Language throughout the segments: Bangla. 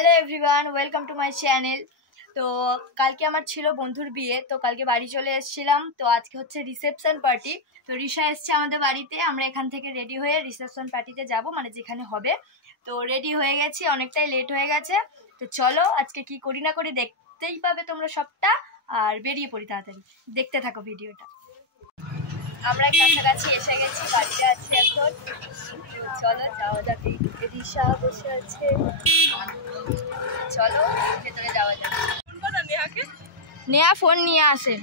Hello everyone, welcome to my channel. তো কালকে আমার ছিল বন্ধুর বিয়ে, তো কালকে বাড়ি চলে এসেছিলাম। তো আজকে হচ্ছে রিসেপশন পার্টি। তো রিশা এসছে আমাদের বাড়িতে, আমরা এখান থেকে রেডি হয়ে রিসেপশন পার্টিতে যাব, মানে যেখানে হবে। তো রেডি হয়ে গেছি, অনেকটাই লেট হয়ে গেছে। তো চলো আজকে কি করি না করি দেখতেই পাবে তোমরা সবটা, আর বেরিয়ে পড়ি তাড়াতাড়ি, দেখতে থাকো ভিডিওটা। আমরা কাছাকাছি এসে গেছি, বাড়িতে আছি এখন। চলো যাওয়া যাক। রিশা বসে আছে, চলো ভেতরে যাওয়া যাক। নেহা ফোন নিয়ে আসেন।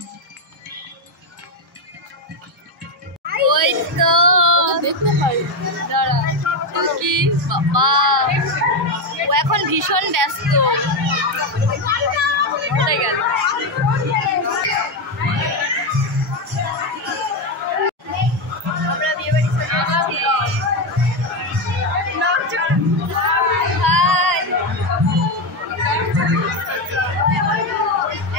ওই তো দেখতে পাই, দাঁড়া কি বাবা, ও এখন ভীষণ ব্যস্ত হয়ে গেল। আমরা বিয়ে বাড়ি চলে এসেছি।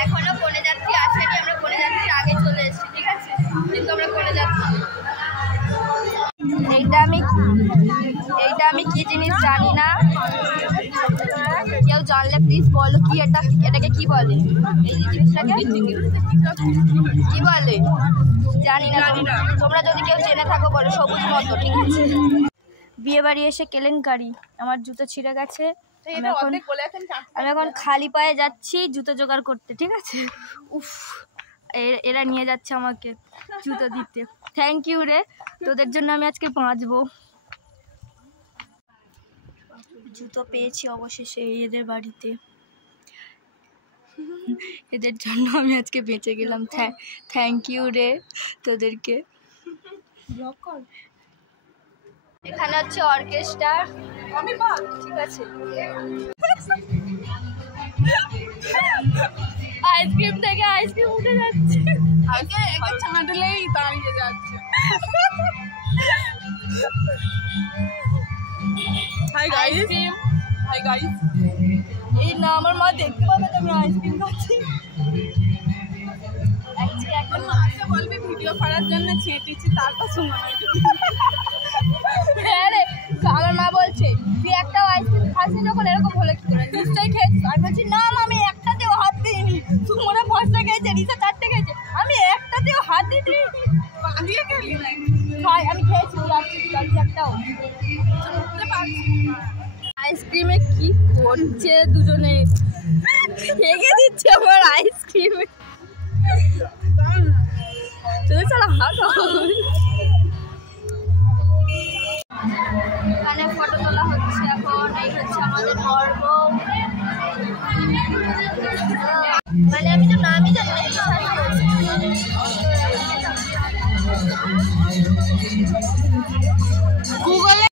এখনো কোনে যাত্রী আসেনি, আমরা কোনে যাত্রীর আগে চলে এসেছি, ঠিক আছে, কিন্তু আমরা কোনে যাচ্ছি। এইটা আমি কি জিনিস জানি না, কেউ জানলে প্লিজ বলো। কি এটাকে কি বলে? এই জিনিসটাকে কি বলে জানি না, তোমরা যদি কেউ জেনে থাকো বলো। সবুজ মতো, ঠিক আছে। বিয়ে বাড়ি এসে কেলেঙ্কারি, আমার জুতো ছিঁড়ে গেছে। আমি এখন খালি পায়ে যাচ্ছি জুতো জোগাড় করতে, ঠিক আছে। উফ, এরা নিয়ে যাচ্ছে আমাকে জুতো দিতে। থ্যাংক ইউ রে, তোদের জন্য আমি আজকে বাঁচবো। জুতো পেয়েছি অবশেষে এদের বাড়িতে, এদের জন্য আমি আজকে বেঁচে গেলাম। থ্যাংক ইউ রে তোদেরকে। এখানে হচ্ছে অর্কেস্ট্রা, ঠিক আছে। আইসক্রিম থেকে আইসক্রিম উঠে যাচ্ছে, ছাঁটলেই দাঁড়িয়ে যাচ্ছে। Hi guys, hi guys. এই না, আমার মা দেখতে পাবে তোমরা আইসক্রিম খাচ্ছি। এখন মাকে বলবি ভিডিও করার জন্য ছেঁটেছি, তারপর শুনো। হ্যাঁ রে, আমার মা বলছে তুই একটাও আইসক্রিম খাসনি যখন, এরকম হলে কি করে? নিশ্চয়ই খেয়েছিস। আমি বলছি না আমি একটাতেও হাত দিইনি। সুমনে 5টা খেয়েছে, রিসা 4টে খেয়েছে, আমি একটাতেও হাত দিইনি। আমি খেয়েছি, একটাও। আইসক্রিমে কি করছে দুজনে, হেগে দিচ্ছে আমার আইসক্রিমে। চলো হাত। এখানে ফটো তোলা হচ্ছে এখন। এই হচ্ছে আমাদের পর্ব, মানে আমি তো নামই জানি না। গুগলে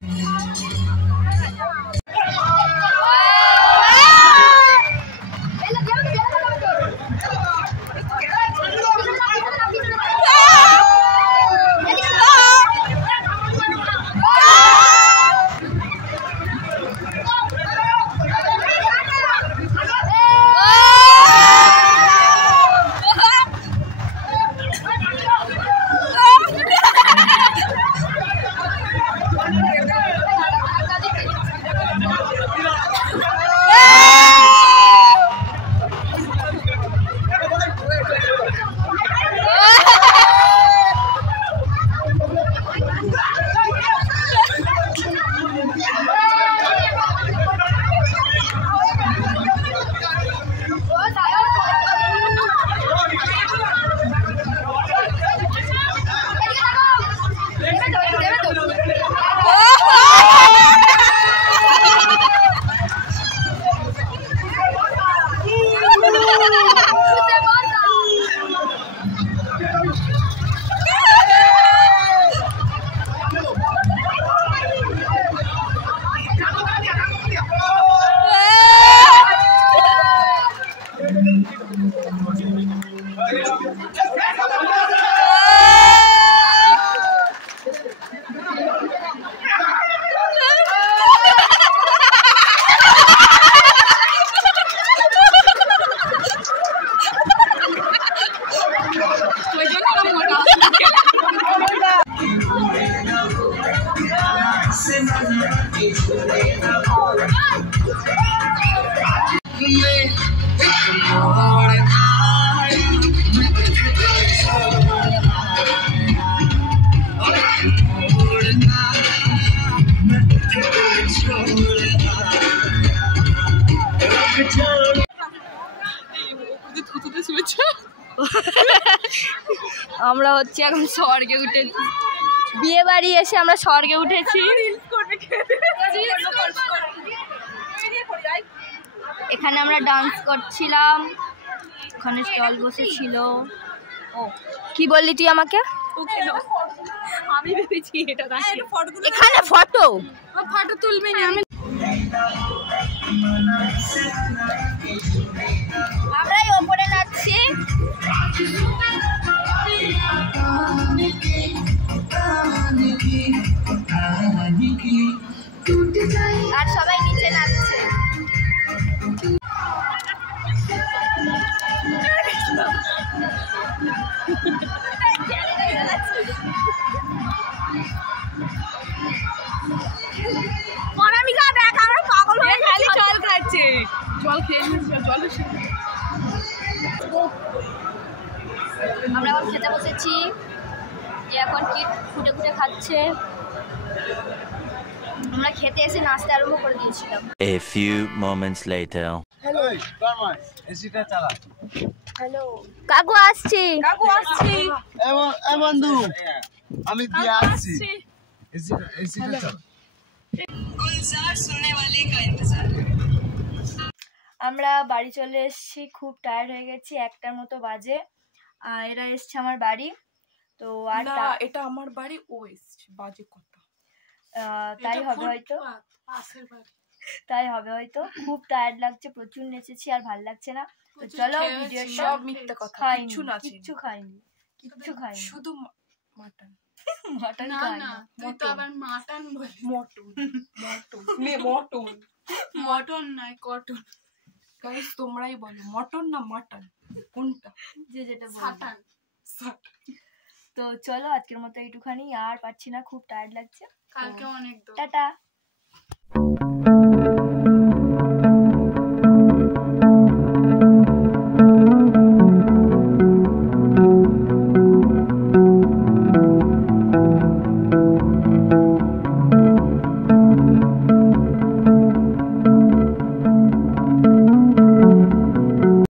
আমরা হচ্ছে এখন স্বর্গে উঠেছি, বিয়ে বাড়ি এসে আমরা স্বর্গে উঠেছি। এখানে আমরা ডান্স করছিলাম, ওখানে স্টল বসেছিল। ও কি বললি তুই আমাকে? আমি ভেবেছি এটা এখানে ফটো তুলবি না। আমরাই ওপরে নাচছি। আর সবাই নিচে নাচছে। অনামিকা দেখ আমরা পাগল হয়ে গেছি, জল খাচ্ছে, জল খেয়ে আমরা এখন খেতে বসেছি। এখন কি ফুটে ফুটে খাচ্ছে। আমরা খেতে এসে নাচতে আরম্ভ করে দিয়েছিলাম। A few moments later. Hello কারমাস এসিটা চালা। হ্যালো কাকু আসছি, এ বন্ধু আমি দিয়ে আসছি। এসিটা চালা। আমরা বাড়ি চলে এসেছি, খুব টায়ার্ড হয়ে গেছি, 1টার মতো বাজে। এরা এসছে আমার বাড়ি, তো আর এটা আমার বাড়ি, ও এসছে, বাজে কথা। তাই হবে হয়তো, তাই হবে হয়তো। খুব টায়ার্ড লাগছে, প্রচুর নেচেছি, আর ভাল লাগছে না। তো চলো ভিডিও সব মিথ্যা কথা, খাইনি, কিচ্ছু খাইনি, শুধু মাটন। মটন না খাই না, না। তুই তো আবার মাটন বলিস। মটন নয়, কটন। গাইস তোমরাই বলো মটন না মাটন, কোনটা? যে যেটা বলবে। সাটান। তো চলো আজকের মতো এইটুখানি, আর পারছি না, খুব টায়ার্ড লাগছে। কালকে অনেক দৌড়। টাটা।